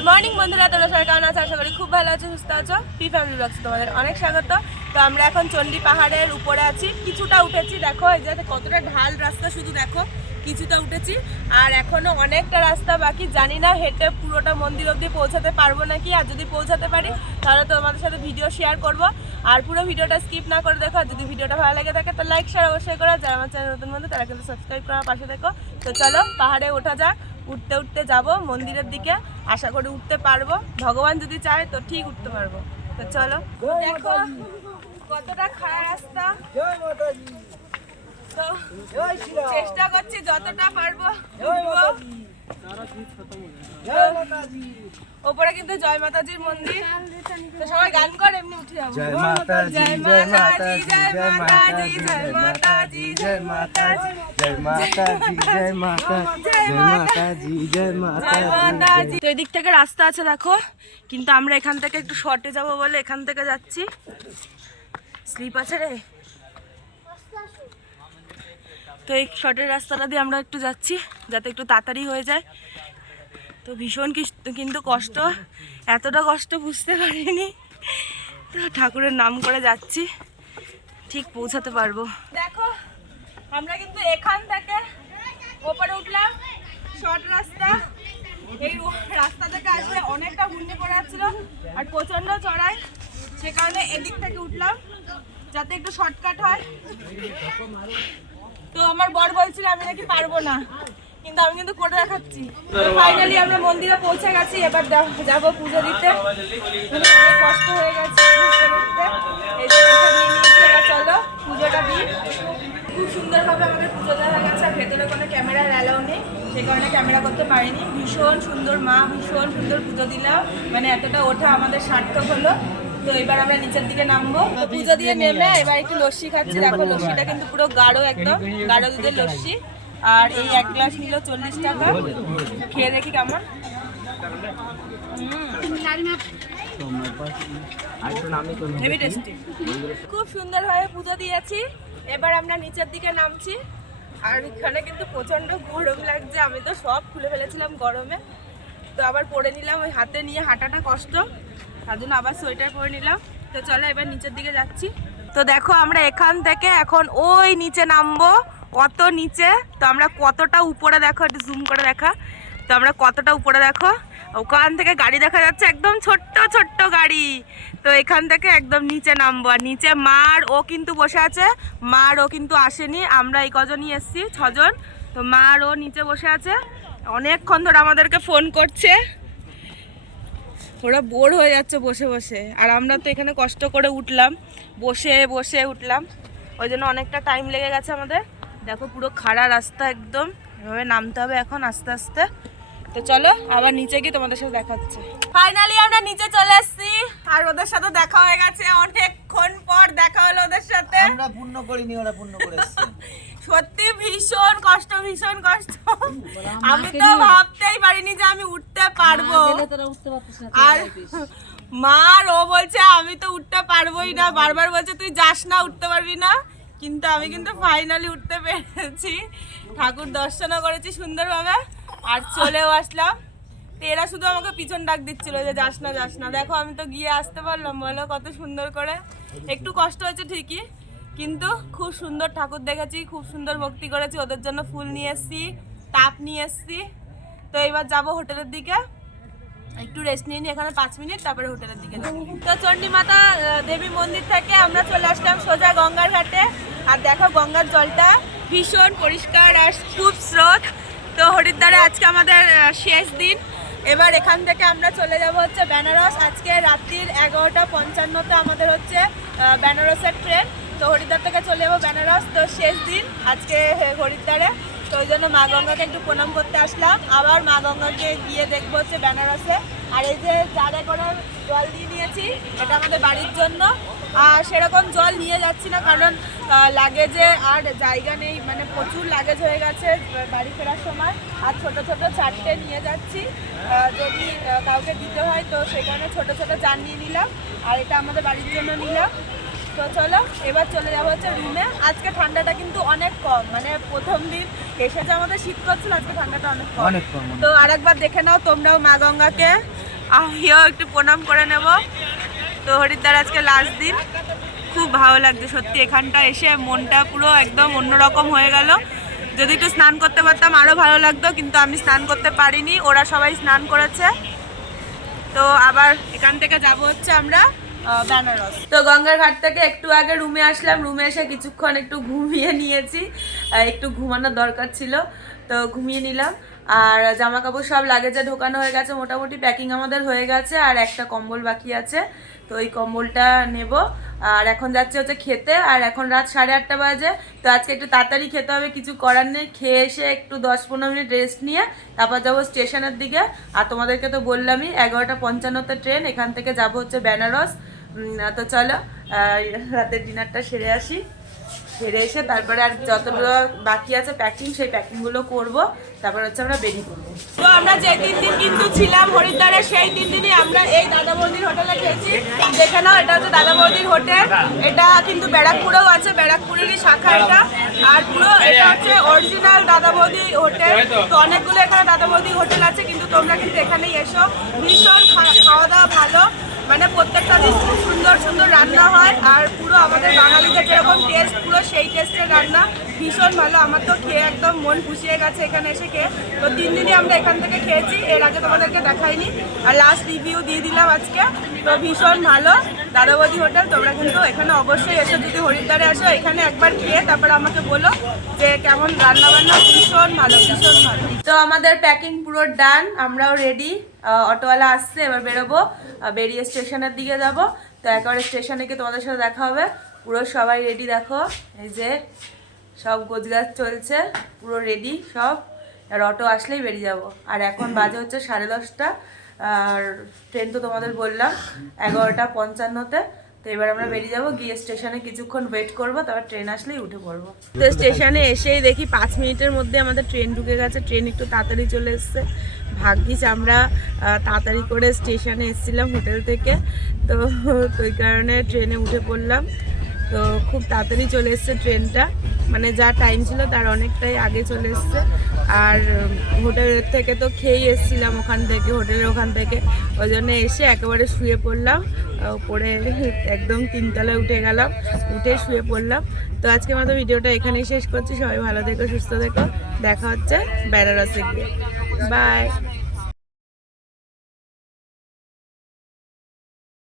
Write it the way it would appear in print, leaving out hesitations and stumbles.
Good morning বন্ধুরা, তোমরা সবাই কেমন আছো? আশা করি খুব ভালো আছো, সুস্থ আছো। পি ফ্যামিলি ব্লগস তোমাদের অনেক স্বাগত। তো আমরা এখন চণ্ডী পাহাড়ের উপরে আছি, কিছুটা উঠেছি। দেখো এই যে কতটা ঢাল রাস্তা, শুধু দেখো কিছুটা উঠেছি আর এখনো অনেকটা রাস্তা বাকি। জানি না হেঁটে পুরোটা মন্দির অবধি পৌঁছাতে পারবো নাকি, আর যদি পৌঁছাতে পারি তাহলে তোমাদের সাথে ভিডিও শেয়ার করব। আর পুরো ভিডিওটা স্কিপ না করে দেখো। যদি ভিডিওটা ভালো লাগে থাকে তো লাইক শেয়ার অবশ্যই করো। যারা আমার চ্যানেল নতুন বন্ধু তারা কিন্তু সাবস্ক্রাইব করার পাশে দেখো। তো চলো পাহাড়ে ওঠা যাক। উঠতে উঠতে যাব মন্দিরের দিকে, আশা করি উঠতে পারবো। ভগবান যদি চায় তো ঠিক উঠতে পারবো। তো চলো, দেখো কতটা খারাপ রাস্তা। তো চেষ্টা করছি যতটা পারবো। ওপরে কিন্তু জয় মাতাজির মন্দির, তো সবাই গান করে এমনি উঠে যাবো। জয় মাতাজি, জয় মাতাজি, জয় মাতাজি, জয় মাতাজি, জয় মাতাজি, জয় মাতাজি, জয় মাতাজি, জয় মাতাজি। তো এদিক থেকে রাস্তা আছে দেখো, কিন্তু আমরা এখান থেকে একটু শর্টে যাব বলে এখান থেকে যাচ্ছি। স্লিপ আছে রে। তো এই শর্টের রাস্তাটা দিয়ে আমরা একটু যাচ্ছি যাতে একটু তাড়াতাড়ি হয়ে যায়। তো ভীষণ কিন্তু কষ্ট, এতটা কষ্ট বুঝতে পারিনি। তো ঠাকুরের নাম করে যাচ্ছি, ঠিক পৌঁছাতে পারবো। দেখো আমরা কিন্তু এখান থেকে ওপরে উঠলাম, শর্ট রাস্তা। এই রাস্তা থেকে আসলে অনেকটা ঘুরতে পড়ে যাচ্ছিল আর প্রচন্ড চড়াই, সে কারণে এদিক থেকে উঠলাম যাতে একটু শর্টকাট হয়। তো আমার বর বলছিল আমি নাকি পারবো না, কিন্তু আমি কিন্তু করে দেখাচ্ছি। ফাইনালি আমরা মন্দিরে পৌঁছে গেছি, এবার যাবো পুজো দিতে। অনেক কষ্ট হয়ে গেছে এই যে নিয়ে নিয়েছি, এবার চলো পুজোটা দিই। খুব সুন্দরভাবে আমাদের পুজো দেওয়া গেছে, আর ভেতরে কোনো ক্যামেরার অ্যালাউ নেই, সে কারণে ক্যামেরা করতে পারিনি। ভীষণ সুন্দর মা, ভীষণ সুন্দর পুজো দিলাম, মানে এতটা ওঠা আমাদের সার্থক হলো। তো এবার আমরা নিচের দিকে নামবো। পুজো দিয়ে নেমে এবার একটু লস্যি খাচ্ছি। দেখো লস্যিটা কিন্তু পুরো গাঢ়, একদম গাঢ় দুধের লস্যি। আর এই এক গ্লাস নিল 40 টাকা। খেয়ে দেখি কেমন। হেভি টেস্টি, খুব সুন্দরভাবে পুজো দিয়েছি। এবার আমরা নিচের দিকে নামছি। আর এখানে কিন্তু প্রচন্ড গরম লাগছে, আমি তো সব খুলে ফেলেছিলাম গরমে। তো আবার পরে নিলাম, ওই হাতে নিয়ে হাঁটাটা কষ্ট, তার জন্য আবার সোয়েটার পরে নিলাম। তো চলো এবার নিচের দিকে যাচ্ছি। তো দেখো আমরা এখান থেকে এখন ওই নিচে নামবো, কত নিচে। তো আমরা কতটা উপরে দেখো, একটু জুম করে দেখা। তো আমরা কতটা উপরে দেখো, ওখান থেকে গাড়ি দেখা যাচ্ছে, একদম ছোট্ট ছোট্ট গাড়ি। তো এখান থেকে একদম নিচে নামবো। আর নিচে মার ও কিন্তু বসে আছে, মার ও কিন্তু আসেনি, আমরা এই কজনই এসছি 6 জন। তো মার ও নিচে বসে আছে, অনেকক্ষণ ধরে আমাদেরকে ফোন করছে। ওরা বোর হয়ে যাচ্ছে বসে বসে, আর আমরা তো এখানে কষ্ট করে উঠলাম, বসে বসে উঠলাম, ওই জন্য অনেকটা টাইম লেগে গেছে আমাদের। দেখো পুরো খাড়া রাস্তা, একদম এভাবে নামতে হবে এখন আস্তে আস্তে। তো চলো আবার নিচে গিয়ে তোমাদের সাথে দেখা হচ্ছে। ফাইনালি আমরা নিচে চলে এসেছি, আর ওদের সাথে দেখা হয়ে গেছে, অনেকক্ষণ পর দেখা হলো ওদের সাথে। আমরা পূর্ণ করিনি, ওরা পূর্ণ করেছে। সত্যি ভীষণ কষ্ট, ভীষণ কষ্ট। আমি তো ভাবতেই পারিনি যে আমি উঠতে পারবো। আর মার ও বলছে আমি তো উঠতে পারবোই না, বারবার বলছে তুই যাস না, উঠতে পারবি না। কিন্তু আমি কিন্তু ফাইনালি উঠতে পেরেছি, ঠাকুর দর্শনও করেছি সুন্দরভাবে, আর চলেও আসলাম। তো এরা শুধু আমাকে পিছন ডাক দিচ্ছিল যে যাস না যাস না। দেখো আমি তো গিয়ে আসতে পারলাম, বলো কত সুন্দর করে। একটু কষ্ট হয়েছে ঠিকই, কিন্তু খুব সুন্দর ঠাকুর দেখেছি, খুব সুন্দর ভক্তি করেছি। ওদের জন্য ফুল নিয়ে এসছি, তাপ নিয়ে এসছি। তো এবার যাবো হোটেলের দিকে, একটু রেস্ট নিয়ে নিই এখানে 5 মিনিট, তারপরে হোটেলের দিকে যাবো। তো চণ্ডী মাতা দেবী মন্দির থেকে আমরা চলে আসলাম সোজা গঙ্গার ঘাটে। আর দেখো গঙ্গার জলটা ভীষণ পরিষ্কার আর খুব স্রোত। তো হরিদ্বারে আজকে আমাদের শেষ দিন। এবার এখান থেকে আমরা চলে যাব হচ্ছে বেনারস। আজকে রাত্রির 11:55 আমাদের হচ্ছে বেনারসের ট্রেন। তো হরিদ্বার থেকে চলে যাবো বেনারস। তো শেষ দিন আজকে হরিদ্বারে, তো ওই জন্য মা গঙ্গাকে একটু প্রণাম করতে আসলাম। আবার মা গঙ্গাকে গিয়ে দেখবো হচ্ছে বেনারসে। আর এই যে জারে করে জল দিয়ে নিয়েছি, এটা আমাদের বাড়ির জন্য। আর সেরকম জল নিয়ে যাচ্ছি না, কারণ লাগেজে আর জায়গা নেই, মানে প্রচুর লাগেজ হয়ে গেছে বাড়ি ফেরার সময়। আর ছোট ছোট 4টে নিয়ে যাচ্ছি, যদি কাউকে দিতে হয় তো সেখানে ছোট ছোট জার নিয়ে নিলাম। আর এটা আমাদের বাড়ির জন্য নিলাম। তো চলো এবার চলে যাবো হচ্ছে রুমে। আজকে ঠান্ডাটা কিন্তু অনেক কম, মানে প্রথম দিন এসে যে আমাদের শীত করছিল, আজকে ঠান্ডাটা অনেক কম। তো আরেকবার দেখে নাও তোমরাও মা গঙ্গাকে। আমিও একটু প্রণাম করে নেব। তো হরিদ্বার আজকে লাস্ট দিন, খুব ভালো লাগছে সত্যি। এখানটা এসে মনটা পুরো একদম অন্যরকম হয়ে গেল। যদি একটু স্নান করতে পারতাম আরও ভালো লাগতো, কিন্তু আমি স্নান করতে পারিনি, ওরা সবাই স্নান করেছে। তো আবার এখান থেকে যাব হচ্ছে আমরা বেনারস। তো গঙ্গার ঘাট থেকে একটু আগে রুমে আসলাম, রুমে এসে কিছুক্ষণ একটু ঘুমিয়ে নিয়েছি, একটু ঘুমানোর দরকার ছিল তো ঘুমিয়ে নিলাম। আর জামা কাপড় সব লাগেজে ঢোকানো হয়ে গেছে, মোটামুটি প্যাকিং আমাদের হয়ে গেছে। আর একটা কম্বল বাকি আছে, তো এই কম্বলটা নেব। আর এখন যাচ্ছে হচ্ছে খেতে, আর এখন রাত 8:30 বাজে। তো আজকে একটু তাড়াতাড়ি খেতে হবে, কিছু করার নেই। খেয়ে এসে একটু 10-15 মিনিট রেস্ট নিয়ে তারপর যাবো স্টেশনের দিকে। আর তোমাদেরকে তো বললামই 11:55 ট্রেন, এখান থেকে যাব হচ্ছে বেনারস। তো চলো রাতের ডিনারটা সেরে আসি, সেরে এসে তারপরে আর যতগুলো বাকি আছে প্যাকিং, সেই প্যাকিংগুলো করব, তারপর হচ্ছে আমরা বেরিয়ে পড়বো। তো আমরা যে 3 দিন কিন্তু ছিলাম হরিদ্বারে, সেই 3 দিনই আমরা এই দাদা বৌদির হোটেলে খেয়েছি। দেখে নাও, এটা হচ্ছে দাদা বৌদির হোটেল। এটা কিন্তু ব্যারাকপুরেও আছে, ব্যারাকপুরেরই শাখা এটা। আর পুরো এটা হচ্ছে অরিজিনাল দাদা বৌদি হোটেল। তো অনেকগুলো এখানে দাদা বৌদি হোটেল আছে, কিন্তু তোমরা কিন্তু এখানেই এসো। ভীষণ খাওয়া দাওয়া ভালো, মানে প্রত্যেকটা দিন খুব সুন্দর সুন্দর রান্না হয়। আর পুরো আমাদের বাঙালিদের যেরকম টেস্ট, পুরো সেই টেস্টের রান্না, ভীষণ ভালো। আমার তো খেয়ে একদম মন খুশি হয়ে গেছে এখানে এসে খেয়ে। তো 3 দিনই আমরা এখান থেকে খেয়েছি, এর আগে তোমাদেরকে দেখাইনি, আর লাস্ট রিভিউ দিয়ে দিলাম আজকে। তো ভীষণ ভালো দাদা বৌদি হোটেল। তোমরা কিন্তু এখানে অবশ্যই এসো, যদি হরিদ্বারে আসো এখানে একবার খেয়ে তারপর আমাকে বলো যে কেমন রান্না বান্না। ভীষণ ভালো, ভীষণ ভালো। তো আমাদের প্যাকিং পুরো ডান, আমরাও রেডি। অটোওয়ালা আসছে, এবার বেরোবো, বেরিয়ে স্টেশনের দিকে যাব। তো একেবারে স্টেশনে গিয়ে তোমাদের সাথে দেখা হবে। পুরো সবাই রেডি, দেখো এই যে সব গোছগাছ চলছে, পুরো রেডি সব। আর অটো আসলেই বেরিয়ে যাব। আর এখন বাজে হচ্ছে 10:30, আর ট্রেন তো তোমাদের বললাম 11:55-তে। তো এবার আমরা বেরিয়ে যাবো, গিয়ে স্টেশনে কিছুক্ষণ ওয়েট করবো, তারপর ট্রেন আসলেই উঠে পড়বো। তো স্টেশনে এসেই দেখি 5 মিনিটের মধ্যে আমাদের ট্রেন ঢুকে গেছে। ট্রেন একটু তাড়াতাড়ি চলে এসছে, ভাগ্যিস আমরা তাড়াতাড়ি করে স্টেশনে এসেছিলাম হোটেল থেকে। তো ওই কারণে ট্রেনে উঠে পড়লাম। তো খুব তাড়াতাড়ি চলে এসছে ট্রেনটা, মানে যা টাইম ছিল তার অনেকটাই আগে চলে এসছে। আর হোটেলের থেকে তো খেয়েই এসেছিলাম ওখান থেকে, হোটেলের ওখান থেকে, ওই জন্য এসে একেবারে শুয়ে পড়লাম। পরে একদম 3 তলায় উঠে গেলাম, উঠে শুয়ে পড়লাম। তো আজকের মতো ভিডিওটা এখানেই শেষ করছি। সবাই ভালো থেকো, সুস্থ থেকো, দেখা হচ্ছে বেনারসে গিয়ে। বাই।